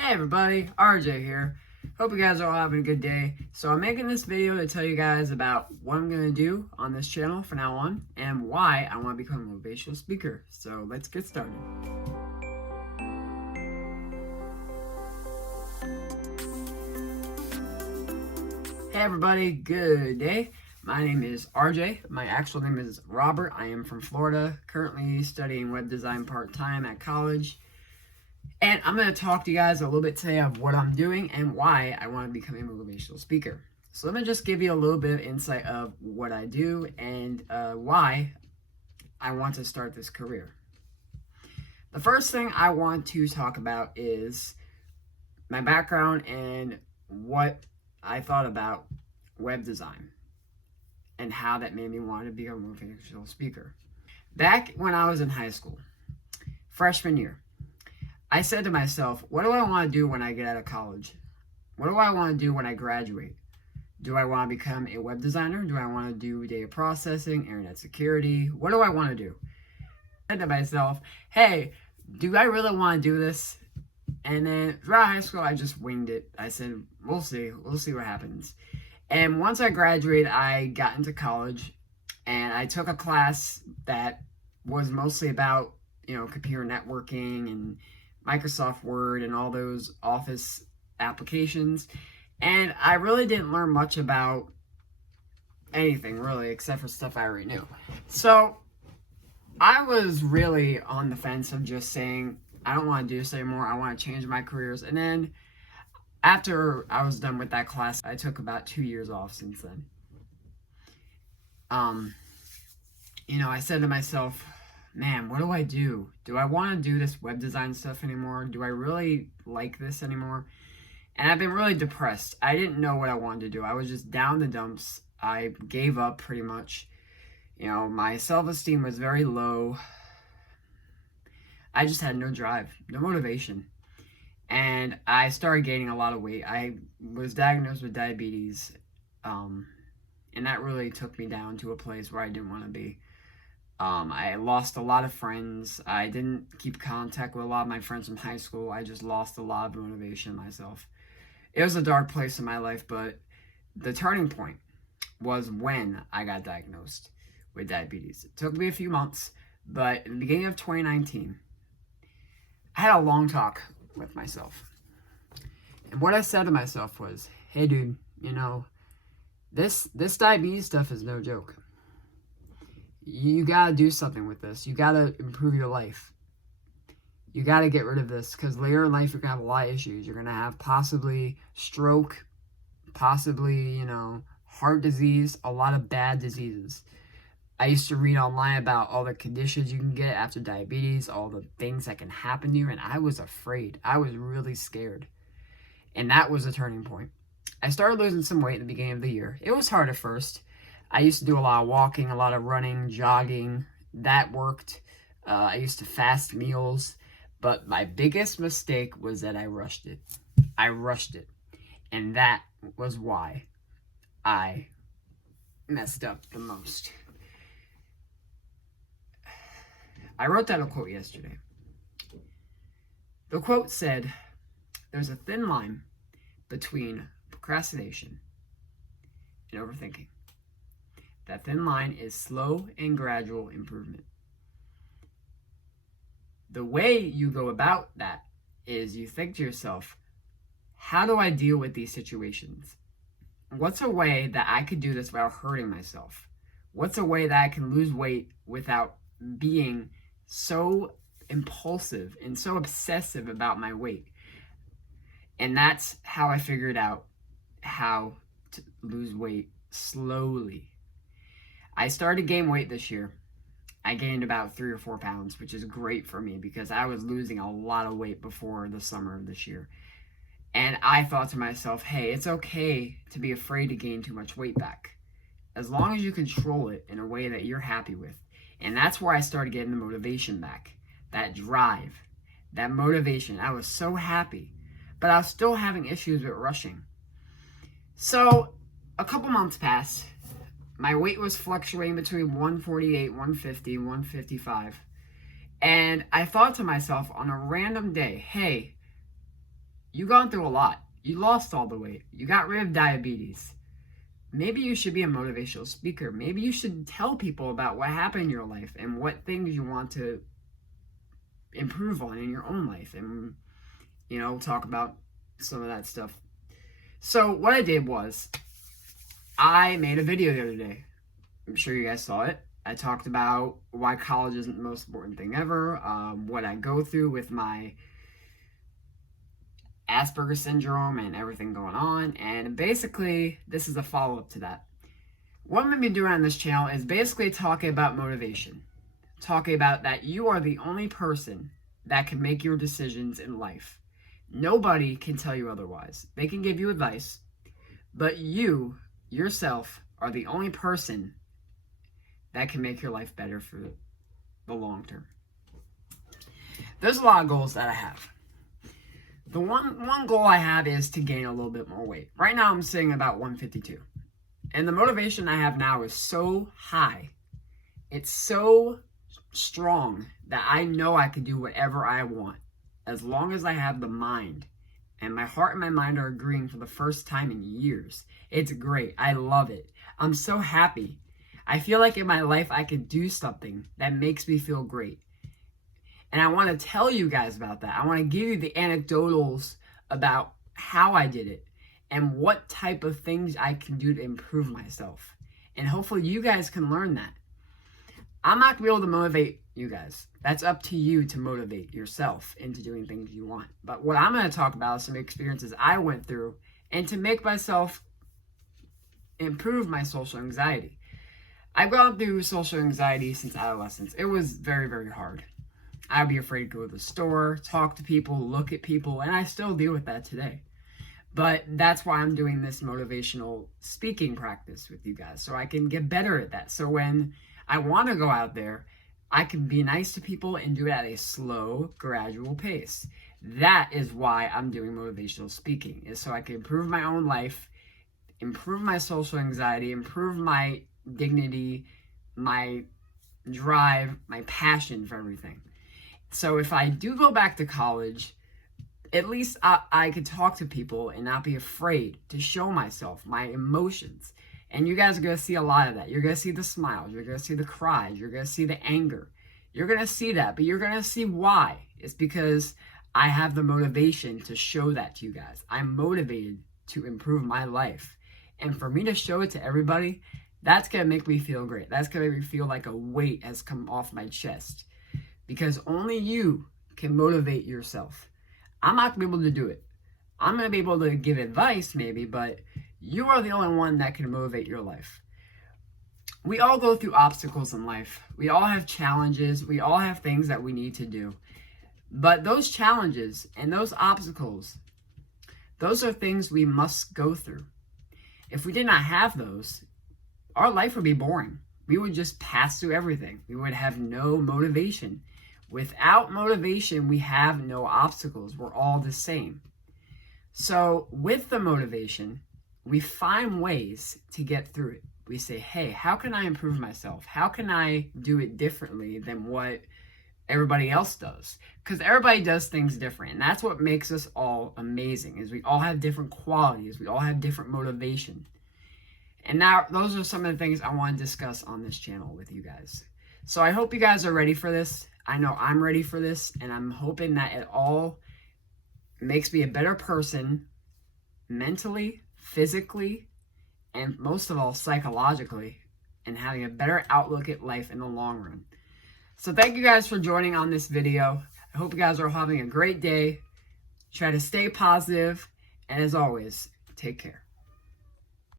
Hey everybody, RJ here. Hope you guys are all having a good day. So I'm making this video to tell you guys about what I'm going to do on this channel from now on and why I want to become a motivational speaker. So let's get started. Hey everybody, good day. My name is RJ. My actual name is Robert. I am from Florida, currently studying web design part-time at college. And I'm going to talk to you guys a little bit today of what I'm doing and why I want to become a motivational speaker. So let me just give you a little bit of insight of what I do and why I want to start this career. The first thing I want to talk about is my background and what I thought about web design and how that made me want to become a motivational speaker. Back when I was in high school, freshman year, I said to myself, what do I want to do when I get out of college? What do I want to do when I graduate? Do I want to become a web designer? Do I want to do data processing, internet security? What do I want to do? I said to myself, hey, do I really want to do this? And then throughout high school, I just winged it. I said, we'll see. We'll see what happens. And once I graduated, I got into college and I took a class that was mostly about, computer networking and Microsoft Word and all those Office applications. And I really didn't learn much about anything, really, except for stuff I already knew. So I was really on the fence of just saying, I don't want to do this anymore. I want to change my careers. And then after I was done with that class, I took about 2 years off since then. I said to myself, man, what do I do? Do I want to do this web design stuff anymore? Do I really like this anymore? And I've been really depressed. I didn't know what I wanted to do. I was just down the dumps. I gave up pretty much. My self-esteem was very low. I just had no drive, no motivation. And I started gaining a lot of weight. I was diagnosed with diabetes. And that really took me down to a place where I didn't want to be. I lost a lot of friends. I didn't keep contact with a lot of my friends from high school. I just lost a lot of motivation myself. It was a dark place in my life, but the turning point was when I got diagnosed with diabetes. It took me a few months, but in the beginning of 2019, I had a long talk with myself. And what I said to myself was, hey dude, this diabetes stuff is no joke. You gotta do something with this. You gotta improve your life. You gotta get rid of this, because later in life you're gonna have a lot of issues. You're gonna have possibly stroke, possibly, heart disease, a lot of bad diseases. I used to read online about all the conditions you can get after diabetes, all the things that can happen to you, and I was afraid. I was really scared. And that was a turning point. I started losing some weight at the beginning of the year. It was hard at first. I used to do a lot of walking, a lot of running, jogging. That worked. I used to fast meals. But my biggest mistake was that I rushed it. And that was why I messed up the most. I wrote down a quote yesterday. The quote said, there's a thin line between procrastination and overthinking. That thin line is slow and gradual improvement. The way you go about that is you think to yourself, how do I deal with these situations? What's a way that I could do this without hurting myself? What's a way that I can lose weight without being so impulsive and so obsessive about my weight? And that's how I figured out how to lose weight slowly. I started to gain weight this year. I gained about 3 or 4 pounds, which is great for me because I was losing a lot of weight before the summer of this year. And I thought to myself, hey, it's okay to be afraid to gain too much weight back, as long as you control it in a way that you're happy with. And that's where I started getting the motivation back, that drive, that motivation. I was so happy, but I was still having issues with rushing. So a couple months passed. My weight was fluctuating between 148, 150, 155. And I thought to myself on a random day, hey, You've gone through a lot. You lost all the weight. You got rid of diabetes. Maybe you should be a motivational speaker. Maybe you should tell people about what happened in your life and what things you want to improve on in your own life, and talk about some of that stuff. So what I did was I made a video the other day. I'm sure you guys saw it. I talked about why college isn't the most important thing ever, what I go through with my Asperger's syndrome and everything going on, and basically this is a follow-up to that. What I'm going to be doing on this channel is basically talking about motivation, talking about that you are the only person that can make your decisions in life. Nobody can tell you otherwise. They can give you advice, but you yourself are the only person that can make your life better for the long term. There's a lot of goals that I have. The one goal I have is to gain a little bit more weight. Right now I'm sitting about 152. And the motivation I have now is so high. It's so strong that I know I can do whatever I want as long as I have the mind. And my heart and my mind are agreeing for the first time in years. It's great. I love it. I'm so happy. I feel like in my life I could do something that makes me feel great. And I want to tell you guys about that. I want to give you the anecdotals about how I did it and what type of things I can do to improve myself. And hopefully you guys can learn that. I'm not going to be able to motivate you guys. That's up to you to motivate yourself into doing things you want. But what I'm going to talk about is some experiences I went through and to make myself improve my social anxiety. I've gone through social anxiety since adolescence. It was very, very hard. I'd be afraid to go to the store, talk to people, look at people, and I still deal with that today. But that's why I'm doing this motivational speaking practice with you guys, so I can get better at that. So when I want to go out there, I can be nice to people and do it at a slow, gradual pace. That is why I'm doing motivational speaking, is so I can improve my own life, improve my social anxiety, improve my dignity, my drive, my passion for everything. So if I do go back to college, at least I could talk to people and not be afraid to show myself, my emotions. And you guys are going to see a lot of that. You're going to see the smiles. You're going to see the cries. You're going to see the anger. You're going to see that, but you're going to see why. It's because I have the motivation to show that to you guys. I'm motivated to improve my life. And for me to show it to everybody, that's going to make me feel great. That's going to make me feel like a weight has come off my chest. Because only you can motivate yourself. I'm not going to be able to do it. I'm going to be able to give advice maybe, but you are the only one that can motivate your life. We all go through obstacles in life. We all have challenges. We all have things that we need to do. But those challenges and those obstacles, those are things we must go through. If we did not have those, our life would be boring. We would just pass through everything. We would have no motivation. Without motivation, we have no obstacles. We're all the same. So with the motivation, we find ways to get through it. We say, hey, how can I improve myself? How can I do it differently than what everybody else does? Because everybody does things different. And that's what makes us all amazing, is we all have different qualities. We all have different motivation. And now those are some of the things I want to discuss on this channel with you guys. So I hope you guys are ready for this. I know I'm ready for this, and I'm hoping that it all makes me a better person mentally, physically, and most of all, psychologically, and having a better outlook at life in the long run. So thank you guys for joining on this video. I hope you guys are having a great day. Try to stay positive, and as always, take care.